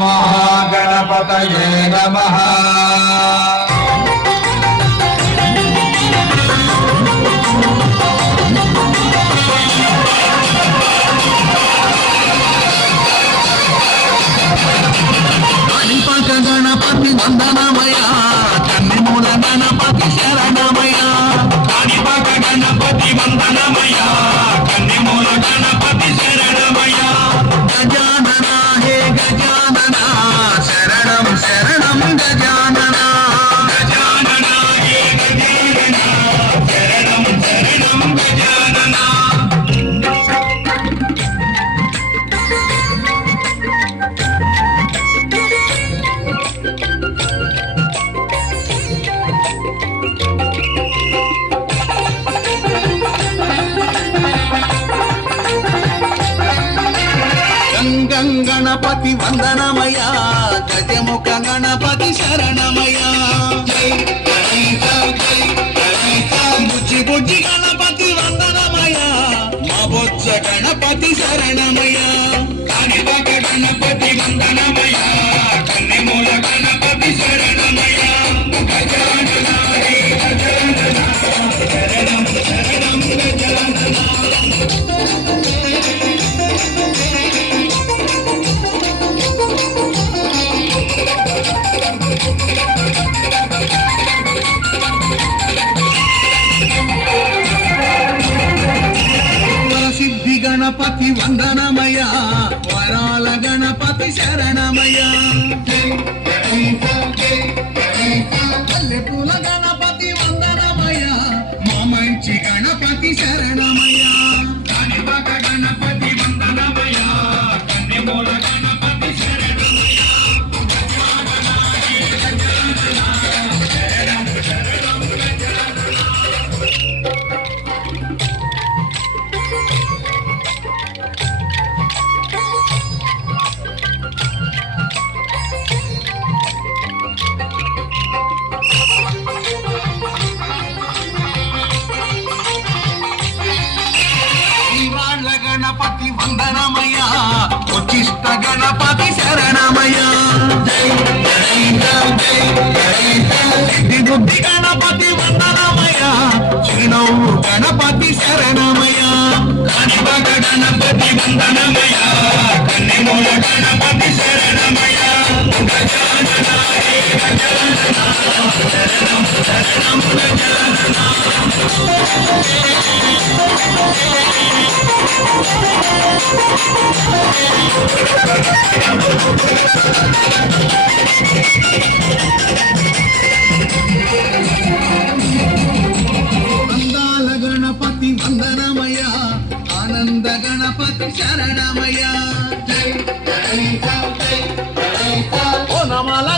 మహాగణపతయే నమః. కాణిపాక గణపతి గంగం గణపతి వందనమయా గజముఖ గణపతి శరణమయా జై గణేశ జై గణేశ బుజ్జి బుజ్జి గణపతి వందనమయా మా బొజ్జ గణపతి శరణమయా గణపతి వందనమయా గణపతి వందనమయ వరాల గణపతి శరణమయ గణపతి వందనమయ మా మంచి గణపతి శరణమయ గణపతి శరణమయ బుద్ధి గణపతి వందనమయ చిరునవ్వు గణపతి శరణమయ కాణిపాక గణపతి వందనమయ కన్నెమూల గణపతి శరణమయ గజానన హే శరణం శరణం వందనమయ ఆనంద గణపతి శరణమయ జై గణేశ జై గణేశ ఓ నమల